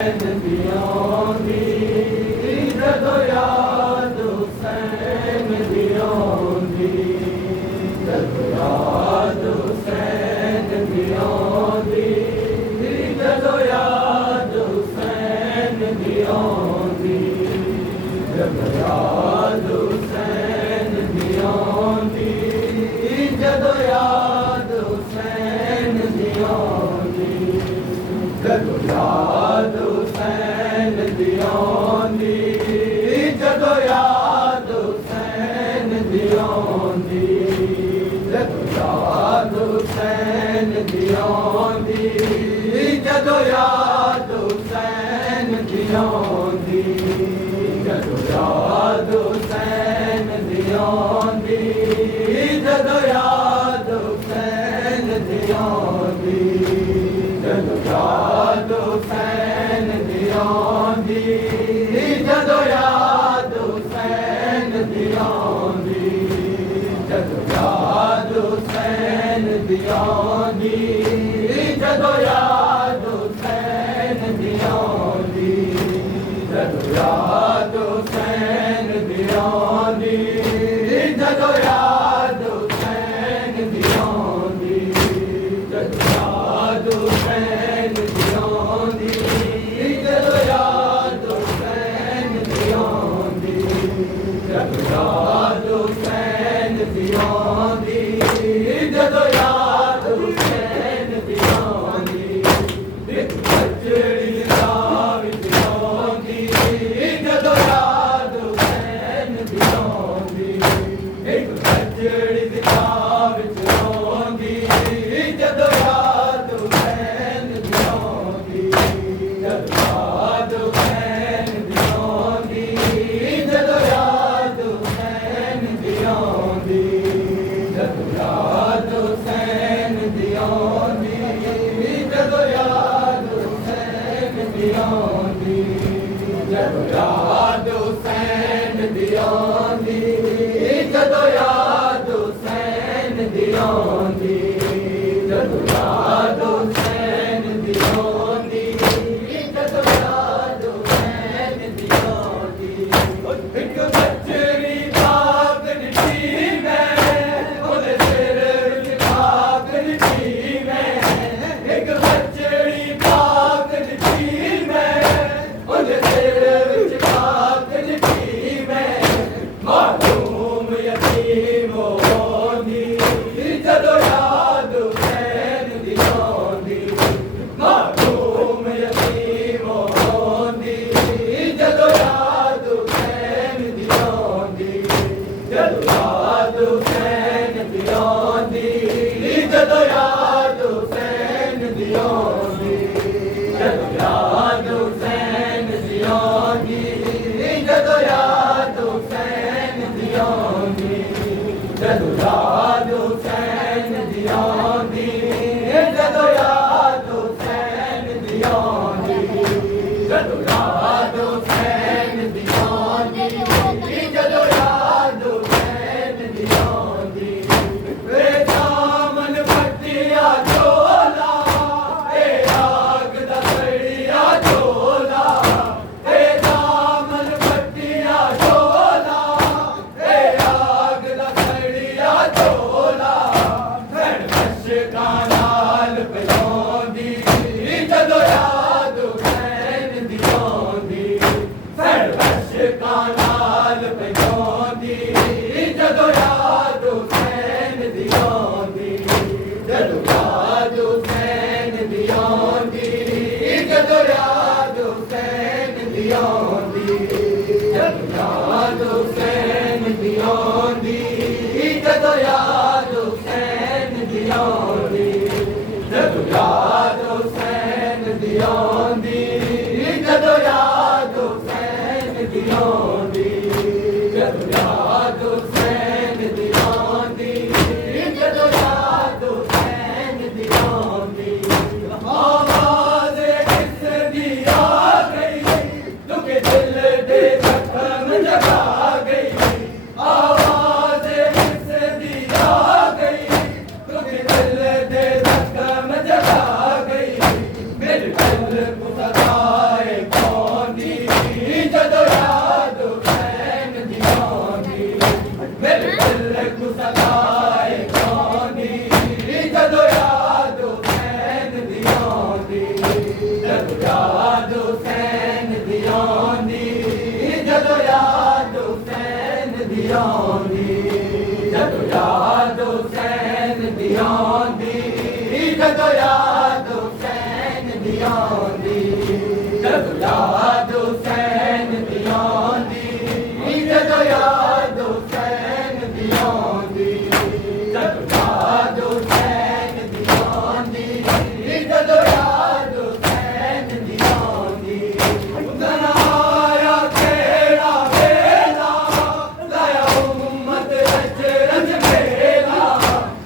मेरे दिल को सताए ਜਦੋਂ ਯਾਦ ਹੁਸੈਨ ਦੀ ਆਉਂਦੀ, ਜਦੋਂ ਯਾਦ ਹੁਸੈਨ ਦੀ ਆਉਂਦੀ, ਜਦੋਂ ਯਾਦ ਹੁਸੈਨ ਦੀ ਆਉਂਦੀ, ਜਦੋਂ ਯਾਦ ਹੁਸੈਨ ਦੀ ਆਉਂਦੀ, ਜਦੋਂ ਯਾਦ ਹੁਸੈਨ ਦੀ ਆਉਂਦੀ। ਉਦਨ ਆਇਆ ਕਿਹੜਾ ਵੇਲਾ, ਲਾਇਆ ਉਮਤ ਵਿੱਚ ਰੰਜ ਮੇਲਾ।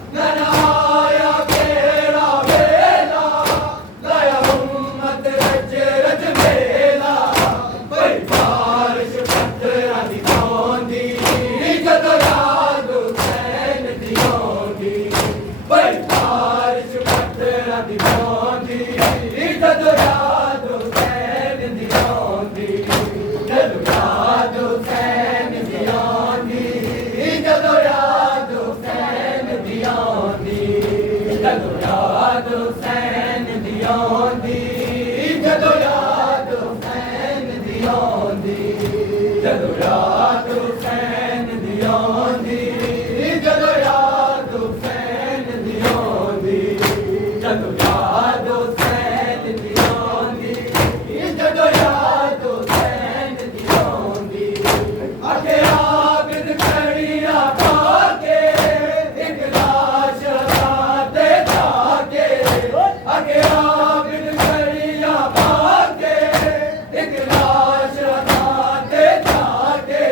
ਉਦਨ ਆਇਆ ਕਿਹੜਾ ਵੇਲਾ, ਲਾਇਆ ਉਮਤ ਵਿੱਚ ਰੰਜ ਮੇਲਾ। ਬਈ ਬਾਰਿਸ਼ ਪੱਥਰਾਂ ਦੀ ਪਾਉਂਦੀ, ਜਦੋਂ ਯਾਦ ਹੁਸੈਨ ਦੀ ਆਉਂਦੀ। ਬਈ ਬਾਰਿਸ਼ ਪੱਥਰਾਂ ਦੀ ਪਾਉਂਦੀ, ਜਦੋਂ ਯਾਦ ਹੁਸੈਨ ਦੀ ਆਉਂਦੀ। ਜਦੋਂ ਯਾਦ ਹੁਸੈਨ ਦੀ ਆਉਂਦੀ, ਜਦੋਂ ਯਾਦ ਹੁਸੈਨ ਦੀ ਆਉਂਦੀ, ਜਦੋਂ ਯਾਦ ਹੁਸੈਨ ਦੀ ਆਉਂਦੀ, ਜਦੋਂ ਯਾਦ ਹੁਸੈਨ ਦੀ ਆਉਂਦੀ, ਜਦੋਂ ਯਾਦ ਹੁਸੈਨ ਦੀ ਆਉਂਦੀ, ਜਦੋਂ ਯਾਦ ਹੁਸੈਨ ਦੀ ਆਉਂਦੀ, ਜਦੋਂ ਯਾਦ ਹੁਸੈਨ ਦੀ ਆਉਂਦੀ, ਜਦੋਂ ਯਾਦ ਹੁਸੈਨ ਦੀ ਆਉਂਦੀ। ਅੱਗੇ ਆਬਿਦ ਕੜੀਆਂ ਪਾ ਕੇ, ਇੱਕ ਲਾਸ਼ ਤੇ ਜਾ ਕੇ। ਅੱਗੇ ਆਬਿਦ ਕੜੀਆਂ ਪਾ ਕੇ, ਇੱਕ ਲਾਸ਼ ਤੇ ਜਾ ਕੇ।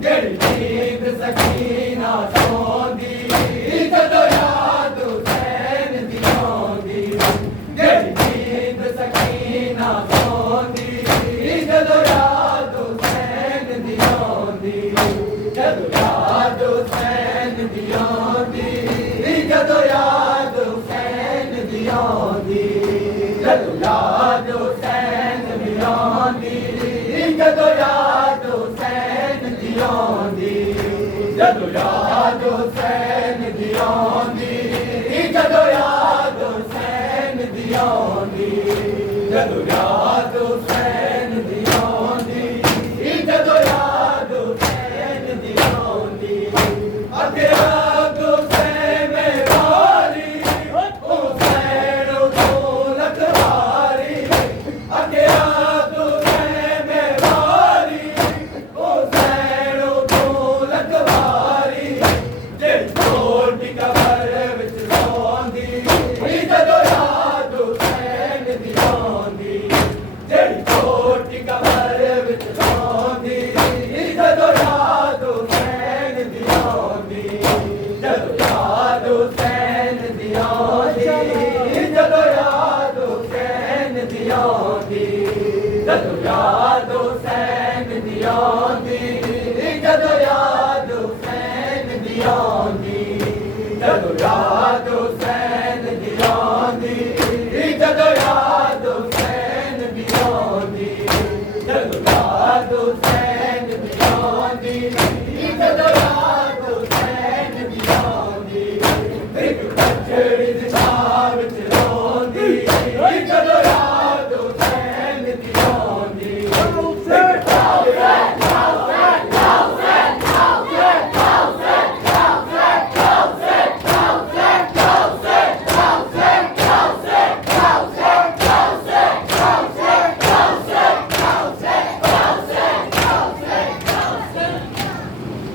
ਜਿਹੜੀ ਨੀਂਦ ਸਕੀਨਾ ਸੌਂਦੀ, ਜਦੋਂ ਯਾਦ ਹੁਸੈਨ ਦੀ ਆਉਂਦੀ। ਜਿਹੜੀ ਨੀਂਦ ਸਕੀਨਾ ਸੌਂਦੀ, ਜਦੋਂ ਯਾਦ ਹੁਸੈਨ ਦੀ ਆਉਂਦੀ। ਜਦੋਂ ਯਾਦ ਹੁਸੈਨ ਦੀ ਆਉਂਦੀ, ਜਦੋਂ ਯਾਦ ਹੁਸੈਨ ਦੀ ਆਉਂਦੀ। ਜਦੋਂ ਯਾਦ ਹੁਸੈਨ ਦੀ ਆਉਂਦੀ, ਜਦੋਂ ਯਾਦ ਹੁਸੈਨ ਦੀ ਆਉਂਦੀ। ਜਦੋਂ ਯਾਦ ਹੁਸੈਨ ਦੀ ਆਉਂਦੀ, ਜਦੋਂ ਯਾਦ ਹੁਸੈਨ ਦੀ ਆਉਂਦੀ। ਜਦੋਂ ਯਾਦ ਹੁਸੈਨ ਦੀ ਆਉਂਦੀ, ਜਦੋਂ ਯਾਦ ਹੁਸੈਨ ਦੀ ਆਉਂਦੀ। ਅੱਗੇ ਯਾਦ ਹੁਸੈਨ ਵਾਲੀ, ਹੁਸੈਨ ਤੋਂ ਲਖਵਾਰੀ। ਅੱਗੇ ਯਾਦ ਹੁਸੈਨ ਵਾਲੀ, ਹੁਸੈਨ ਤੋਂ ਲਖਵਾਰੀ। ਜਿਹੜੀ ਛੋਟੀ ਕਬਰ ਵਿੱਚ ਸੌਂਦੀ, ਜਦੋਂ ਯਾਦ ਹੁਸੈਨ ਦੀ ਆਉਂਦੀ। ਜਿਹੜੀ ਛੋਟੀ ਕਬਰ ਵਿੱਚ ਸੌਂਦੀ, ਜਦੋਂ ਯਾਦ ਹੁਸੈਨ ਦੀ ਆਉਂਦੀ। ਜਦੋਂ ਯਾਦ ਹੁਸੈਨ ਦੀ ਆਉਂਦੀ, ਜਦੋਂ ਯਾਦ ਹੁਸੈਨ ਦੀ ਆਉਂਦੀ। ਜਦੋਂ ਯਾਦ ਹੁਸੈਨ ਦੀ ਆਉਂਦੀ, ਜਦੋਂ ਯਾਦ ਹੁਸੈਨ ਦੀ ਆਉਂਦੀ। ਜਦੋਂ ਯਾਦ ਹੁਸੈਨ ਦੀ ਆਉਂਦੀ, ਜਦੋਂ ਯਾਦ ਹੁਸੈਨ ਦੀ ਆਉਂਦੀ। ਜਦੋਂ ਯਾਦ ਹੁਸੈਨ